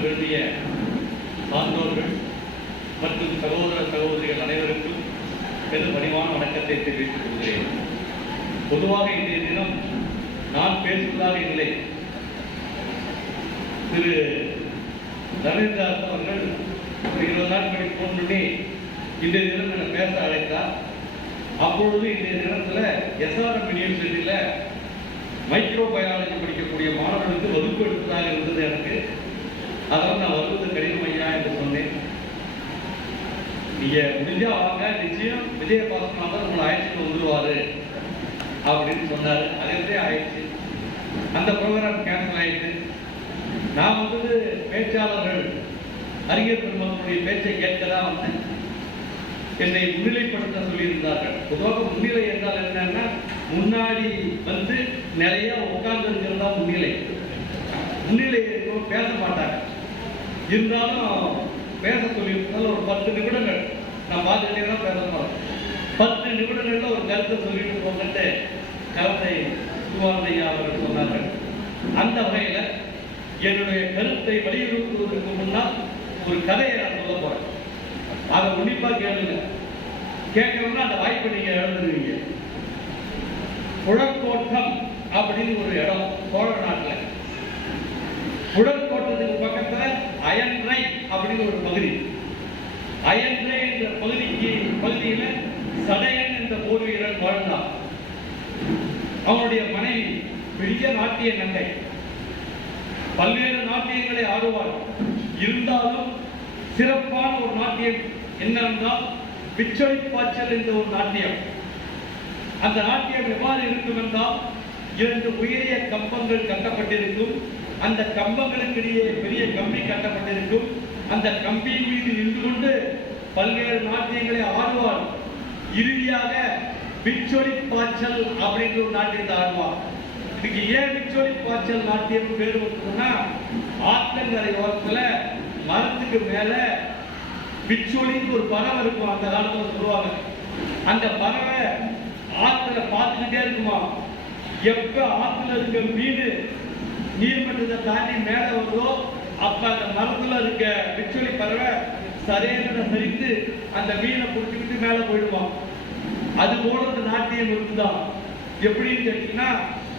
பேருந்து வேண்டிய சான்றோர்கள் மற்றும் சகோதர சகோதரிகள் அனைவருக்கும் பெரும் பணிவான வணக்கத்தை தெரிவித்துக் கொள்கிறேன். பொதுவாக இன்றைய தினம் நான் பேசுவதாக இல்லை. திரு. ரவீந்திரநாத் அவர்கள் ஒரு இருபது நாள் முன்னாடி ஃபோன் பண்ணி இன்றைய தினம் என்னை பேச அழைத்தார். அப்பொழுது இன்றைய தினத்தில் எஸ்ஆர்எம் யூனிவர்சிட்டியில் மைக்ரோ பயாலஜி படிக்கக்கூடிய மாணவர்களுக்கு வகுப்பு எடுத்ததாக இருந்தது எனக்கு. அதனால் நான் வருவது கடினம் ஐயா என்று சொன்னேன். நீங்க முடிஞ்சா வாங்க நிச்சயம் விஜய விஜயபாசனா தான் உங்களை ஆயிடுச்சு வந்துருவாரு அப்படின்னு சொன்னாரு. அதே மாதிரி ஆயிடுச்சு? அந்த ப்ரோக்ராம் கேன்சல் ஆயிடுச்சு. நான் வந்தது பேச்சாளர்கள் அறிஞர் பெருமக்களுடைய பேச்சை கேட்க தான் வந்தேன். என்னை முன்னிலைப்படுத்த சொல்லியிருந்தார்கள். பொதுவாக முன்னிலை என்றால் என்னன்னா முன்னாடி வந்து நிறைய உட்கார்ந்து இருக்கிறதா முன்னிலை. முன்னிலை இருக்கவும் பேச மாட்டாங்க. இருந்தாலும் பேச சொல்லியிருந்தாலும் ஒரு பத்து நிமிடங்கள். நான் பார்த்துக்கிட்டே தான் பேச பத்து நிமிடங்கள்ல ஒரு கருத்தை சொல்லிட்டு போகட்டு கருத்தை சுவாந்தையா அவர்கள் சொன்னார்கள். அந்த வகையில் என்னுடைய கருத்தை வலியுறுத்துவதற்கு முன்னால் ஒரு கதையை நான் சொல்ல போகிறேன் அதை உன்னிப்பாக கேளுங்க. கேட்கணும்னா அந்த வாய்ப்பை நீங்கள் இழந்துருவீங்க. புழக்கோட்டம் அப்படின்னு ஒரு இடம் சோழ நாட்டில். புழக்கோட்டத்துக்கு பக்கத்துல அயன்றை அப்படின்னு ஒரு பகுதி. அயன்றை என்ற பகுதிக்கு பகுதியில சடையன் என்ற போர் வீரன் வாழ்ந்தான் அவனுடைய மனைவி பெரிய நாட்டிய நங்கை. பல்வேறு நாட்டியங்களை ஆடுவார் இருந்தாலும் சிறப்பான ஒரு நாட்டியம் என்னென்றால் பிச்சொலி பாய்ச்சல் என்ற ஒரு நாட்டியம். அந்த நாட்டியம் எவ்வாறு இருக்கும் என்றால் இரண்டு உயரிய கம்பங்கள் கட்டப்பட்டிருக்கும். அந்த கம்பங்களுக்கிடையே பெரிய கம்பி கட்டப்பட்டிருக்கும். அந்த கம்பியின் மீது நின்று கொண்டு பல்வேறு நாட்டியங்களை ஆடுவார் இறுதியாக பிச்சொலி பாய்ச்சல் அப்படின்ற ஒரு நாட்டியத்தை ஆடுவார் இதுக்கு ஏன் பிச்சொலி பாய்ச்சல் நாட்டியம் பேர் வந்ததுன்னா ஆற்றங்கரை ஓரத்தில் மரத்துக்கு மேலே பிச்சொலின்னு ஒரு பறவை இருக்கும். அந்த காலத்தில் சொல்லுவாங்க. அந்த பறவை ஆற்றுல பார்த்துக்கிட்டே இருக்குமா? எப்ப ஆற்றுல இருக்க மீன் நீர்மட்டத்தை தாண்டி மேல வருதோ அப்ப அந்த மரத்துல இருக்க விச்சொலி பறவை சரியான சரிந்து அந்த மீனை பிடிச்சிக்கிட்டு மேல போயிடுவான் அது போல ஒரு நாட்டியம் இருக்குதான் எப்படின்னு கேட்டீங்கன்னா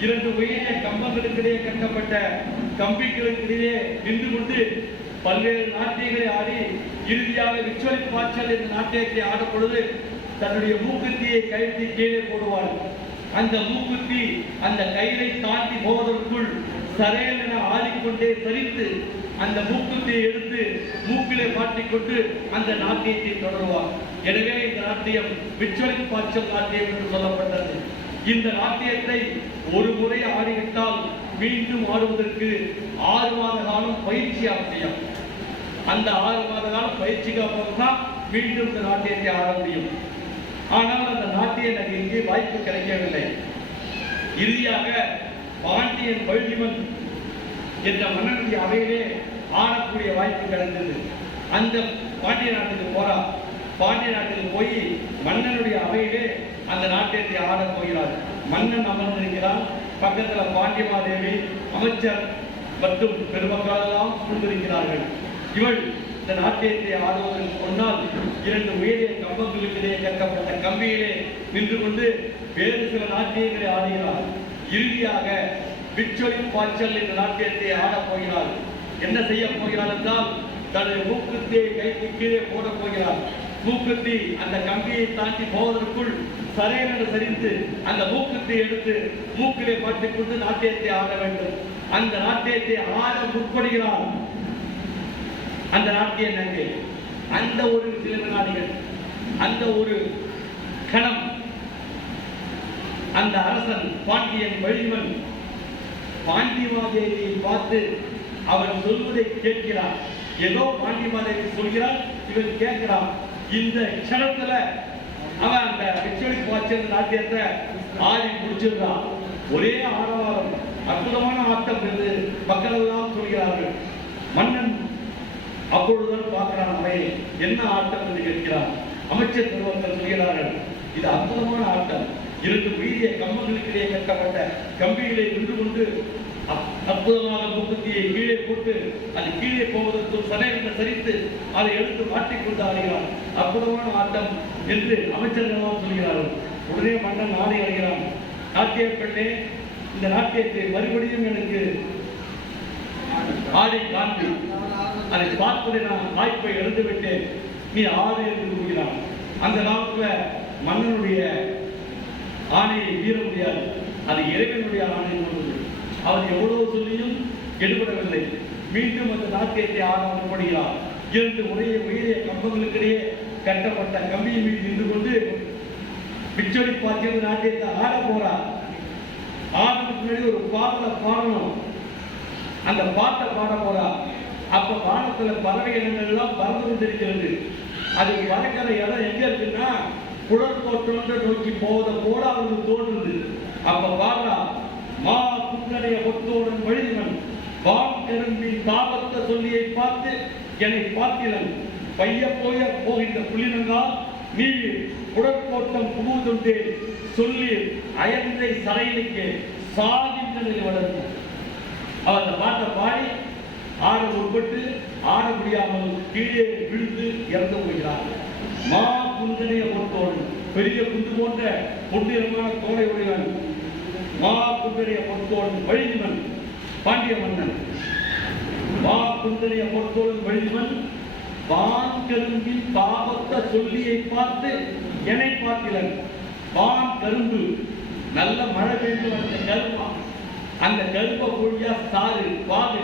இரண்டு உயரிய கம்பங்களுக்கிடையே கட்டப்பட்ட கம்பிகளுக்கிடையே நின்று கொண்டு பல்வேறு நாட்டியங்களை ஆடி இறுதியாக விச்சொலி பாய்ச்சல் என்ற நாட்டியத்தை ஆடும் பொழுது தன்னுடைய மூக்குத்தியை கழட்டி கீழே போடுவாள் அந்த மூக்குத்தி அந்த கயிறை தாண்டி போவதற்குள் சரையென ஆடிக்கொண்டே சரித்து அந்த மூக்குத்தியை எடுத்து மூக்கிலே மாட்டிக்கொண்டு அந்த நாட்டியத்தை தொடருவார். எனவே இந்த நாட்டியம் விச்சலின் பாய்ச்சல் நாட்டியம் என்று சொல்லப்பட்டது. இந்த நாட்டியத்தை ஒரு முறை ஆடிவிட்டால் மீண்டும் ஆடுவதற்கு ஆறு மாத காலம் பயிற்சி அவசியம். அந்த ஆறு மாத காலம் பயிற்சிக்கு அப்புறம் தான் மீண்டும் இந்த நாட்டியத்தை ஆட முடியும். ஆனால் அந்த நாட்டிய நகைக்கு வாய்ப்பு கிடைக்கவில்லை. இறுதியாக பாண்டியன் பழுதிமன் என்ற மன்னனுடைய அவையிலே ஆடக்கூடிய வாய்ப்பு கிடைத்தது. அந்த பாண்டிய நாட்டுக்கு போறா. பாண்டிய நாட்டுக்கு போய் மன்னனுடைய அவையிலே அந்த நாட்டியத்தை ஆடப் போகிறார் மன்னன் அமர்ந்திருக்கிறான். பக்கத்துல பாண்டியமாதேவி அமைச்சர் மற்றும் பெருமக்கள் எல்லாம் சூழ்ந்திருக்கிறார்கள். இவள் இந்த நாட்டியத்தை ஆடுவதற்கு முன்னால் இரண்டு உயரிய கம்பங்களுக்கிடையே கட்டப்பட்ட கம்பியிலே நின்று கொண்டு வேறு சில நாட்டியங்களை ஆடுகிறார் இறுதியாக விச்சொலி பாய்ச்சல் என்ற நாட்டியத்தை ஆடப் போகிறார். என்ன செய்ய போகிறார் என்றால் தனது மூக்குத்தியை கைக்கு கீழே போடப் போகிறார். மூக்குத்தி அந்த கம்பியை தாண்டி போவதற்குள் சரையென சரிந்து அந்த மூக்குத்தி எடுத்து மூக்கிலே மாட்டிக்கொண்டு நாட்டியத்தை ஆட வேண்டும். அந்த நாட்டியத்தை ஆட முற்படுகிறார். அந்த நாட்டிய நங்கை அந்த ஒரு சில வினாடிகள் அந்த ஒரு கணம். அந்த அரசன் பாண்டியன் வழிவன் பாண்டிமாதேவியை பார்த்து அவன் சொல்வதை கேட்கிறான். ஏதோ பாண்டிமாதேவி சொல்கிறான் இவன் கேட்கிறான். இந்த க்ஷணத்துல அவன் அந்த விச்சொலி பாய்ச்சல் நாட்டியத்தை ஆடி முடிச்சிருந்தான். ஒரே ஆரவாரம் அற்புதமான ஆட்டம் என்று மக்கள் எல்லாம் சொல்கிறார்கள். மன்னன் அப்பொழுதுதான் பார்க்கிறான் அவையை என்ன ஆட்டம்? என்று கேட்கிறான். அமைச்சர் பெருமக்கள் சொல்கிறார்கள் இது அற்புதமான ஆட்டம். இரண்டு உயரிய கம்பங்களுக்கிடையே கட்டப்பட்ட கம்பிகளை நின்று கொண்டு அற்புதமான அற்புதமாக முப்பத்தியை கீழே போட்டு அது கீழே போவதற்கு சடையில சரித்து அதை எடுத்து மாட்டிக்கொண்டு ஆடுகிறார் அற்புதமான ஆட்டம் என்று அமைச்சர்கள் சொல்கிறார்கள். உடனே மன்னன் ஆடை அடைகிறான். நாட்டிய பெண்ணே இந்த நாட்டியத்தை மறுபடியும் எனக்கு ஆடை காண்பி. அதை பார்ப்பதை நான் வாய்ப்பை எழுந்துவிட்டேன் நீ ஆடு என்று கூறுகிறான் அந்த காலத்துல மன்னனுடைய ஆணையை மீற முடியாது. அது இறைவனுடைய ஆணை கொண்டது அவன் எவ்வளவு சொல்லியும் எடுபடவில்லை. மீண்டும் அந்த நாட்டியத்தை ஆட முற்படுகிறார் இரண்டு உடைய உயரிய கம்பங்களுக்கிடையே கட்டப்பட்ட கம்பியின் மீது நின்று கொண்டு பிச்சோடி பாத்தியம் நாட்டியத்தை ஆட போறார். ஆடுறதுக்கு முன்னாடி ஒரு பாடலை பாடணும். அந்த பாட்டை பாட போறா அப்ப வானத்துல பறவை இனங்கள்லாம் பறந்து கொண்டிருக்கிறது. அது பறக்கிற இடம் எங்க இருக்குன்னா குடற்கோட்டோன்ற நோக்கி போவதை போல அவருக்கு தோன்றுது. அப்ப பாடுறா மா புன்னடைய ஒத்தோடன் வழிவன் வான் கரும்பின் தாபத்த சொல்லியை பார்த்து என்னை பார்த்திலன். பைய போய போகின்ற புலினங்கால் நீ குடற்கோட்டம் புகுதுண்டே சொல்லி அயந்தை சரையிலுக்கு சாகின்றனில் வளர்ந்த. அவர் அந்த பாட்டை பாடி ஆட உட்பட்டு ஆட முடியாமல் கீழே விழுந்து இறந்து போகிறார்கள் மா குந்தனைய பொறுத்தோடு பெரிய குந்து போன்ற பொன்னிறமான தோலை உடையவன் மா குந்தனைய பொறுத்தோடு வழிதிவன் பாண்டிய மன்னன். மா குந்தனைய பொறுத்தோடு வழிதிவன் வான் கரும்பின் பாவத்த சொல்லியை பார்த்து என்னை பார்க்கிறன் வான் கரும்பு நல்ல மழை பெய்து அந்த கருப்பா அந்த கருப்பை பொழியா சாறு பாது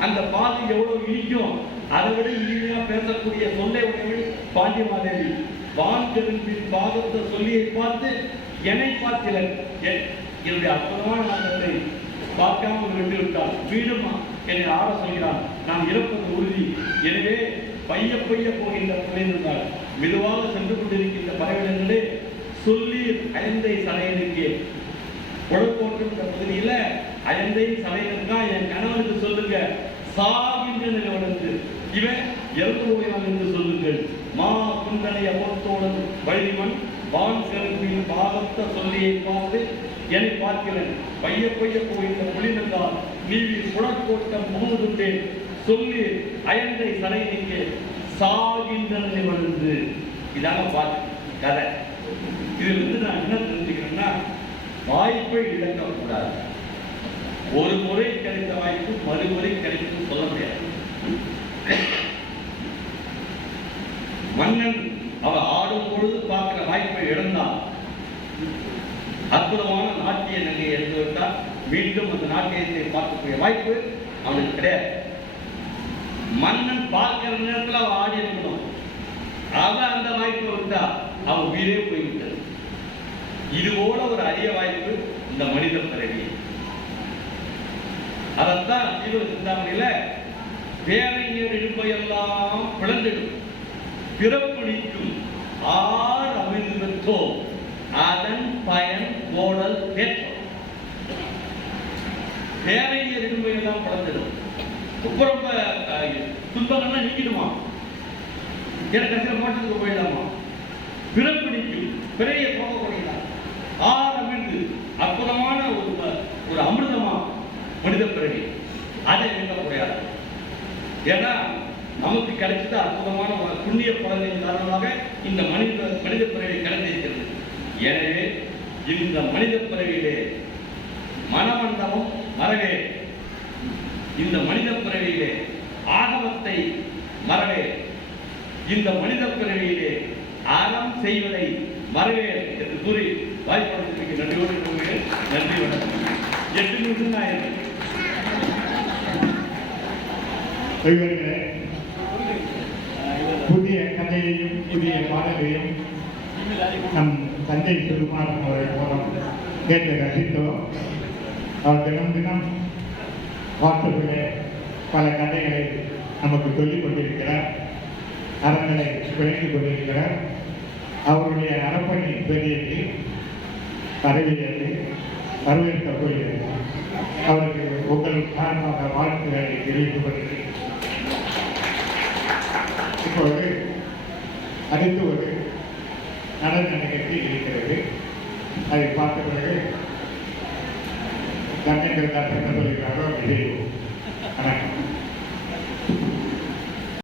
அந்த பாது எவ்வளவு இனிக்கும்? அதை விட இனிமையா பேசக்கூடிய சொல்லை உடையவள் பாண்டியமாதேவி வான் திரும்பின் பாகத்தை சொல்லியை பார்த்து என்னை பார்க்கிறன் என்னுடைய அற்புதமான நாட்டத்தை பார்க்காமல் விட்டு விட்டார் மீண்டும் என்னை ஆட சொல்கிறான். நான் இறப்பது உறுதி. எனவே பைய பைய போகின்ற பிள்ளைகள் மெதுவாக சென்று கொண்டிருக்கின்ற பறவைகளே சொல்லி ஐந்தை சடையனுக்கு குழப்போட்டுன்ற பகுதியில் அயந்தை சலையனுக்கா என் கணவனுக்கு சொல்லுங்க. சாகின்ற நிலவனுக்கு இவன் இறந்து என்று சொல்லுங்கள். மா குந்தனை பொறுத்தோடன் வழிமன் வான் செருப்பின் பாகத்த சொல்லியை பார்த்து என்னை பார்க்கிறேன். பைய பைய போகின்ற புலினந்தால் நீவி குடக்கோட்டம் முகமுதுண்டேன் சொல்லி அயந்தை சரை நீங்க சாகின்றனை வளர்ந்து இதான பார்த்து கதை. இதுல இருந்து நான் என்ன தெரிஞ்சுக்கிறேன்னா வாய்ப்பை இழக்கக்கூடாது. ஒரு முறை கிடைத்த வாய்ப்பு மறுமுறை கிடைக்கும் சொல்ல முடியாது. மன்னன் அவர் ஆடும் பொழுது பார்க்கிற வாய்ப்பை இழந்தான். அற்புதமான நாட்டிய நகையை எடுத்து விட்டால் மீண்டும் அந்த நாட்டியத்தை பார்க்கக்கூடிய வாய்ப்பு அவனுக்கு கிடையாது. மன்னன் பார்க்கிற நேரத்தில் அவன் ஆடி இருக்கணும் அவன் அந்த வாய்ப்பை விட்டா அவன் உயிரே போய்விட்டது. இது போல ஒரு அரிய வாய்ப்பு இந்த மனித பிறவி. அதைத்தான் தீவிர சிந்தாமணியில பேரறிஞர் இடும்பையெல்லாம் பிளந்துடும். பிறப்பளிக்கும் ஆர் அமிர்தத்தோ அதன் பயன் கோடல் பெற்றோம் பேரறிஞர் இடும்பையெல்லாம் பிளந்திடும் ரொம்ப ரொம்ப அஹ், துன்பங்கள்லாம் நீக்கிடுமா? எனக்கு கடைசியில் மோட்டத்துக்கு போயிடலாமா? பிறப்பிடிக்கும் பிறைய போகக்கூடியதா ஆர் அமிழ்ந்து அற்புதமான ஒரு ஒரு அமிர்தமா மனித பிறவி. அதை நிற்க முடியாது ஏன்னா நமக்கு கிடைச்சது அற்புதமான புண்ணிய பலனின் காரணமாக இந்த மனித மனித பிறவி கிடைத்திருக்கிறது எனவே இந்த மனித பிறவியிலே மனமண்டலம் மறவே. இந்த மனித பிறவியிலே ஆகமத்தை வரவே இந்த மனித பிறவியிலே அறம் செய்வதை மறவே என்று கூறி வாய்ப்பாளர்களுக்கு நன்றியோடு கூறுகிறேன். நன்றி வணக்கம். எட்டு நிமிஷம் தான் புதிய கதையையும் புதிய பாடலையும் நம் தந்தை திருமாறன் அவர்கள் மூலம் கேட்டு ரசித்தோம். அவர் தினம் தினம் வாட்ஸ்அப்பிலே பல கதைகளை நமக்கு சொல்லிக் கொண்டிருக்கிறார். அறங்களை விளங்கிக் கொண்டிருக்கிறார். அவருடைய அறப்பணி பெரியது பரவியது வரவேற்கக்கூடியது. அவருக்கு உங்கள் காரணமாக வாழ்த்துக்களை தெரிவித்துக் கொண்டிருக்கிறேன் அடுத்து ஒரு நடன நிகழ்ச்சி இருக்கிறது. அதை பார்த்த பிறகு தன்னை கருத்தார் என்ன சொல்கிறாரோ அதை